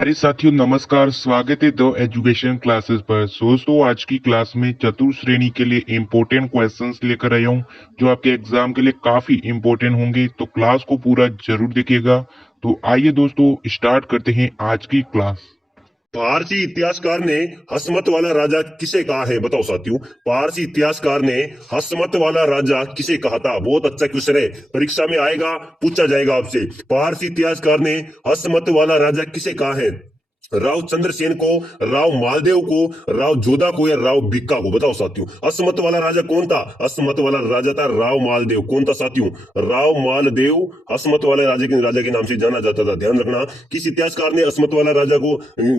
अरे साथियों नमस्कार। स्वागत है द एजुकेशन क्लासेस पर। दोस्तों आज की क्लास में चतुर्थ श्रेणी के लिए इम्पोर्टेंट क्वेश्चंस लेकर आया हूँ जो आपके एग्जाम के लिए काफी इम्पोर्टेंट होंगे, तो क्लास को पूरा जरूर देखिएगा। तो आइए दोस्तों स्टार्ट करते हैं आज की क्लास। पारसी इतिहासकार ने हसमत वाला राजा किसे कहा है? बताओ साथियों, पारसी इतिहासकार ने हसमत वाला राजा किसे कहा था? बहुत अच्छा क्वेश्चन है, परीक्षा में आएगा, पूछा जाएगा आपसे। पारसी इतिहासकार ने हसमत वाला राजा किसे कहा है? राव चंद्रसेन को, राव मालदेव को, राव जोधा को या राव भिक्का को? बताओ साथियों, हसमत वाला राजा कौन था? हसमत वाला राजा था राव मालदेव। कौन था साथियों? राव मालदेव हसमत वाले राजा के नाम से जाना जाता था। ध्यान रखना, किस इतिहासकार ने हसमत वाला राजा को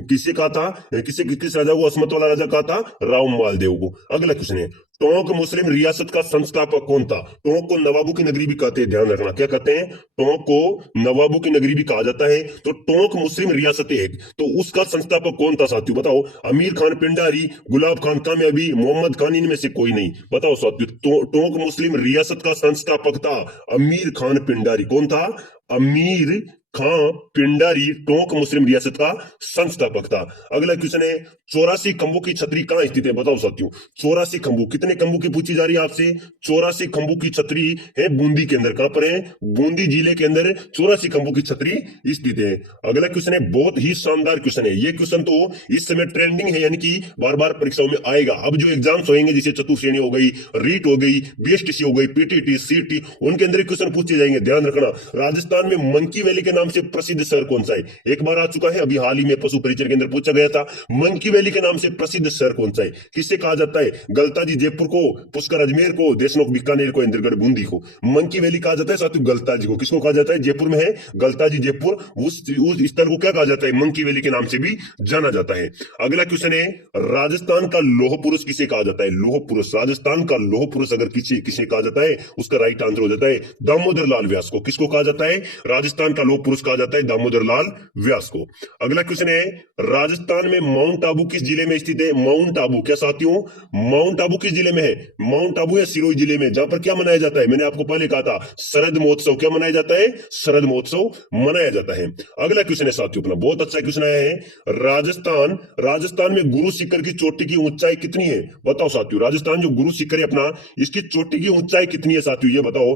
किसे कहा था? किस राजा को हसमत वाला राजा कहा था? राव मालदेव को। अगला क्वेश्चन है, टोंक मुस्लिम रियासत का संस्थापक कौन था? टोंक को नवाबों की नगरी भी कहते हैं। ध्यान रखना, क्या कहते हैं? टोंक को नवाबों की नगरी भी कहा जाता है। तो टोंक मुस्लिम रियासत है, तो उसका संस्थापक कौन था साथियों? बताओ। अमीर खान पिंडारी, गुलाब खान कामयाबी, मोहम्मद खान, इनमें से कोई नहीं। बताओ साथियों, टोंक मुस्लिम रियासत का संस्थापक था अमीर खान पिंडारी। कौन था? अमीर खां पिंडारी टोंक मुस्लिम रियासत का संस्थापक था। अगला क्वेश्चन है, 84 खंभों की छतरी कहां स्थित है? बताओ साथियों, 84 खंभू, कितने खंभू की पूछी जा रही है आपसे? 84 खंभू की छतरी है बूंदी के अंदर। कहां पर है? बूंदी जिले के अंदर 84 खंभू की छतरी स्थित है। अगला क्वेश्चन है, बहुत ही शानदार क्वेश्चन है। ये क्वेश्चन तो इस समय ट्रेंडिंग है, यानी कि बार बार परीक्षाओं में आएगा। अब जो एग्जाम्स होंगे, जैसे चतुर्थ श्रेणी हो गई, रीट हो गई, बीएसटीसी हो गई, पीटीटी, सीटी, उनके अंदर क्वेश्चन पूछे जाएंगे। ध्यान रखना, राजस्थान में मंकी वैली के नाम से प्रसिद्ध शहर कौन सा है? एक बार आ चुका है, अभी हाल ही में पशु परिचय के अंदर पूछा गया था। मंकी वैली के नाम से प्रसिद्ध शहर कौन सा है? किससे कहा जाता है? गलताजी जयपुर को, पुष्कर अजमेर को, देशनोक बीकानेर को, इंद्रगढ़ बूंदी को। मंकी वैली कहा जाता है साथियों गलताजी को। किसको कहा जाता है? जयपुर में है गलताजी जयपुर, उस स्थल को क्या कहा जाता है? मंकी वैली के नाम से भी जाना जाता है। अगला क्वेश्चन है, राजस्थान का लौह पुरुष किसे कहा जाता है? लौह पुरुष, राजस्थान का लौह पुरुष अगर किसे किसे कहा जाता है, उसका राइट आंसर हो जाता है दामोदर लाल व्यास को। किसको कहा जाता है? राजस्थान का लौह पुरुष कहा जाता है दामोदर लाल व्यास को। अगला क्वेश्चन है, राजस्थान में माउंट आबू किस जिले में स्थित है? माउंट आबू, क्या साथियों? माउंट आबू किस जिले में है? माउंट आबू या सिरोही जिले में, जहां पर क्या मनाया जाता है? मैंने आपको पहले कहा था, शरद महोत्सव। क्या मनाया जाता है? शरद महोत्सव मनाया जाता है। अगला क्वेश्चन है साथियों अपना, बहुत अच्छा क्वेश्चन आया है, राजस्थान राजस्थान में गुरु शिखर की चोटी की ऊंचाई कितनी है? बताओ साथियों, राजस्थान जो गुरु शिखर है अपना, इसकी चोटी की ऊंचाई कितनी है साथियों? ये बताओ।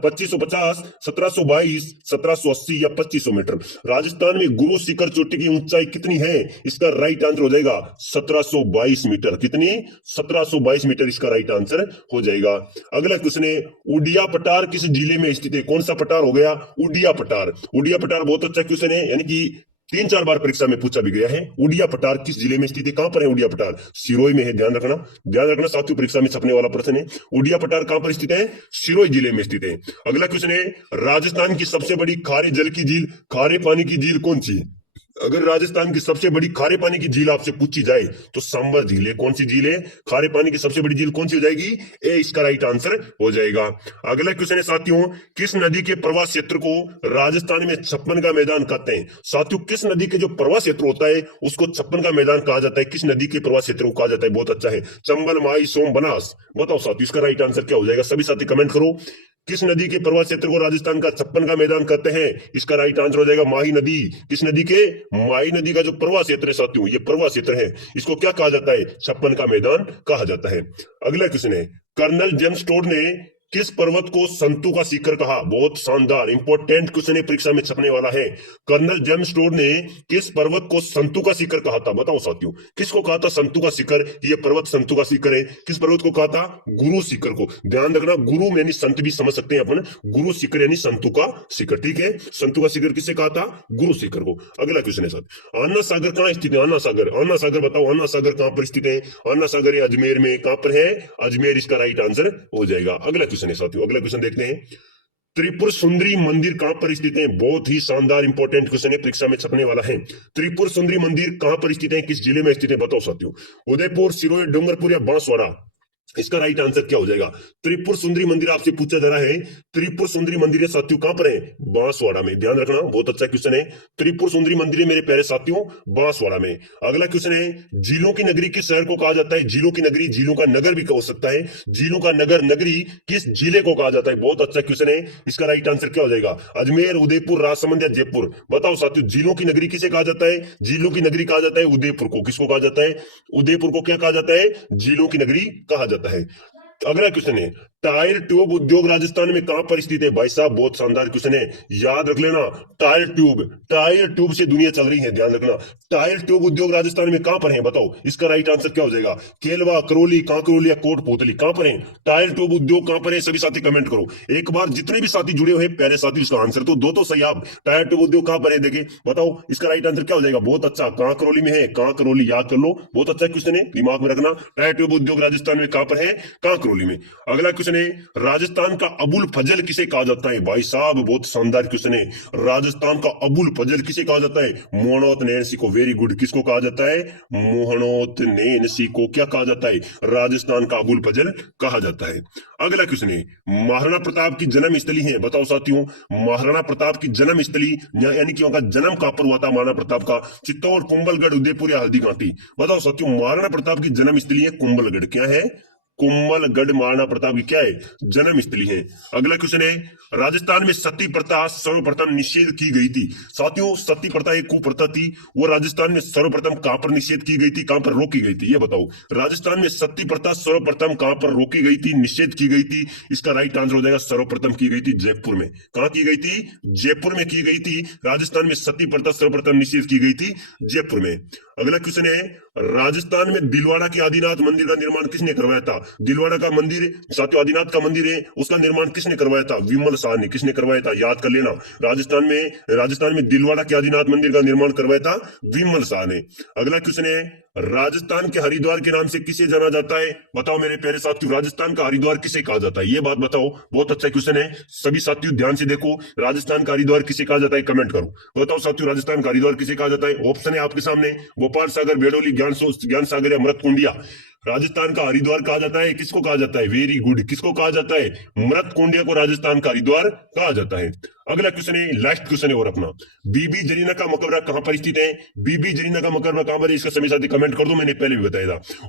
2550, 1722, 1780 या 2500 मीटर? राजस्थान में गुरु शिखर चोटी की ऊंचाई कितनी है? इसका राइट आंसर हो जाएगा 1722 मीटर। कितनी? 1722 मीटर इसका राइट आंसर हो जाएगा। अगला क्वेश्चन है, उडिया पटार किस जिले में स्थित है? कौन सा पटार हो गया? उडिया पटार। उडिया पटार बहुत अच्छा क्वेश्चन है, यानी कि 3-4 बार परीक्षा में पूछा भी गया है। उडिया पटार किस जिले में स्थित है? कहां पर है उडिया पटार? सिरोही में है। ध्यान रखना, ध्यान रखना साथियों, परीक्षा में छपने वाला प्रश्न है। उडिया पटार कहां पर स्थित है? सिरोही जिले में स्थित है। अगला क्वेश्चन है, राजस्थान की सबसे बड़ी खारे जल की झील, खारे पानी की झील कौन सी है? अगर राजस्थान की सबसे बड़ी खारे पानी की झील आपसे पूछी जाए तो सांबर झील है। कौन सी झील है? खारे पानी की सबसे बड़ी झील कौन सी हो जाएगी? ए इसका राइट आंसर हो जाएगा। अगला क्वेश्चन है साथियों, किस नदी के प्रवास क्षेत्र को राजस्थान में छप्पन का मैदान कहते हैं? साथियों, किस नदी के जो प्रवास क्षेत्र होता है उसको छप्पन का मैदान कहा जाता है? किस नदी के प्रवास क्षेत्र को कहा जाता है? बहुत अच्छा है, चंबल, माई, सोम, बनास। बताओ साथियों, इसका राइट आंसर क्या हो जाएगा? सभी साथी कमेंट करो। किस नदी के प्रवास क्षेत्र को राजस्थान का छप्पन का मैदान कहते हैं? इसका राइट आंसर हो जाएगा माही नदी। किस नदी के? माही नदी का जो प्रवास क्षेत्र है साथियों, ये प्रवास क्षेत्र है, इसको क्या कहा जाता है? छप्पन का मैदान कहा जाता है। अगला क्वेश्चन है, कर्नल जेम्स टोड ने किस पर्वत को संतु का शिखर कहा? बहुत शानदार इंपॉर्टेंट क्वेश्चन है, परीक्षा में छपने वाला है। कर्नल जेम्स टोड ने किस पर्वत को संतु का शिखर कहा था? बताओ साथियों, किसको कहा था संतु का शिखर? ये पर्वत संतु का शिखर है। किस पर्वत को कहा था? गुरु शिखर को। ध्यान रखना, गुरु यानी संत भी समझ सकते हैं अपन, गुरु शिखर यानी संतु का शिखर। ठीक है, संतु का शिखर किसे कहा था? गुरु शिखर को। अगला क्वेश्चन है साथ, अन्ना सागर कहां स्थित है? अन्ना सागर, अन्ना सागर बताओ, अन्ना सागर कहां पर स्थित है? अन्ना सागर अजमेर में। कहां पर है? अजमेर इसका राइट आंसर हो जाएगा। अगला क्वेश्चन है साथियों, अगला क्वेश्चन देखते हैं, त्रिपुर सुंदरी मंदिर कहां पर स्थित है? बहुत ही शानदार इंपॉर्टेंट क्वेश्चन है, परीक्षा में छपने वाला है। त्रिपुर सुंदरी मंदिर कहां पर स्थित है? किस जिले में स्थित है? बताओ साथियों। उदयपुर, सिरोही, डूंगरपुर या बांसवाड़ा? इसका राइट आंसर क्या हो जाएगा? त्रिपुर सुंदरी मंदिर आपसे पूछा जा रहा है। त्रिपुर सुंदरी मंदिर है साथियों कहां पर है? बांसवाड़ा में। ध्यान रखना, बहुत अच्छा क्वेश्चन है। त्रिपुर सुंदरी मंदिर है मेरे प्यारे साथियों बांसवाड़ा में। अगला क्वेश्चन है, झीलों की नगरी किस शहर को कहा जाता है? झीलों की नगरी, झीलों का नगर भी हो सकता है। झीलों का नगर, नगरी किस जिले को कहा जाता है? बहुत अच्छा क्वेश्चन है। इसका राइट आंसर क्या हो जाएगा? अजमेर, उदयपुर, राजसमंद या जयपुर? बताओ साथियों, झीलों की नगरी किसे कहा जाता है? झीलों की नगरी कहा जाता है उदयपुर को। किसको कहा जाता है? उदयपुर को क्या कहा जाता है? झीलों की नगरी कहा जाता है। अगला क्वेश्चन है, टायर ट्यूब उद्योग राजस्थान में कहां पर स्थित है? भाई साहब बहुत शानदार क्वेश्चन है, याद रख लेना। टायर ट्यूब, टायर ट्यूब से दुनिया चल रही है, ध्यान रखना। टायर ट्यूब उद्योग राजस्थान में कहां पर है? बताओ इसका राइट आंसर क्या हो जाएगा? केलवा, करौली, कांकरोली या कोटपुतली? कहां पर है टायर ट्यूब उद्योग? कहां पर है? सभी साथी कमेंट करो एक बार। जितने भी साथी जुड़े हुए प्यारे साथी, इसका आंसर तो दो तो सही। आप टायर ट्यूब उद्योग कहां पर है देखे, बताओ इसका राइट आंसर क्या हो जाएगा? बहुत अच्छा, कांकरोली में है। कांकरोली याद कर लो, बहुत अच्छा क्वेश्चन है, दिमाग में रखना। टायर ट्यूब उद्योग राजस्थान में कहां पर है? कांकरोली में। अगला क्वेश्चन है, राजस्थान का अबुल फजल किसे कहा जाता है? भाई साहब बहुत शानदार क्वेश्चन है। राजस्थान का अबुल फजल किसे कहा जाता है? मोहनोत नैनसी को। वेरी गुड, किसको कहा जाता है? मोहनोत नैनसी को क्या कहा जाता है? राजस्थान का अबुल फजल कहा जाता है। अगला क्वेश्चन है, महाराणा प्रताप की जन्म स्थली है? बताओ साथियों, महाराणा प्रताप की जन्म स्थली यानी कि उनका जन्म कहां पर हुआ था महाराणा प्रताप का? चित्तौड़, कुंभलगढ़, उदयपुर या हल्दीघाटी? बताओ साथियों, महाराणा प्रताप की जन्म स्थली है कुंभलगढ़। क्या है? कुंभलगढ़ महाराणा प्रताप की क्या है? जन्म स्थली है। अगला क्वेश्चन है, राजस्थान में सती प्रथा सर्वप्रथम निषेध की गई थी? साथियों सती प्रथा एक कुप्रथा थी, वो राजस्थान में सर्वप्रथम कहां पर निषेध की गई थी, कहां पर रोकी गई थी? ये बताओ, राजस्थान में सती प्रथा सर्वप्रथम कहां पर रोकी गई थी, निषेध की गई थी? इसका राइट आंसर हो जाएगा सर्वप्रथम की गई थी जयपुर में। कहां की गई थी? जयपुर में की गई थी। राजस्थान में सती प्रथा सर्वप्रथम निषेध की गई थी जयपुर में। अगला क्वेश्चन है, राजस्थान में दिलवाड़ा के आदिनाथ मंदिर का निर्माण किसने करवाया था? दिलवाड़ा का मंदिर साथियों आदिनाथ का मंदिर है, उसका निर्माण किसने करवाया था? विमल शाह ने। किसने करवाया था? याद कर लेना। राजस्थान में दिलवाड़ा के आदिनाथ मंदिर का निर्माण करवाया था विमल शाह ने। अगला क्वेश्चन है, राजस्थान के हरिद्वार के नाम से किसे जाना जाता है? बताओ मेरे प्यारे साथियों, राजस्थान का हरिद्वार किसे कहा जाता है? ये बात बताओ, बहुत अच्छा क्वेश्चन है। सभी साथियों ध्यान से देखो, राजस्थान का हरिद्वार किसे कहा जाता है? कमेंट करो, बताओ साथियों राजस्थान का हरिद्वार किसे कहा जाता है? ऑप्शन है आपके सामने, भोपाल सागर, बेडोली, ज्ञान सागर या मृत कुंडिया। राजस्थान का हरिद्वार कहा जाता है, किसको कहा जाता है? वेरी गुड, किसको कहा जाता है? मृत कुंडिया को राजस्थान का हरिद्वार कहा जाता है। अगला क्वेश्चन है, लास्ट क्वेश्चन है और अपना, बीबी जरीना का मकबरा कहां पर स्थित है? बीबी जरीना का मकबरा कहां पर है? इसका सभी साथी कमेंट कर दो, मैंने पहले भी बताया था।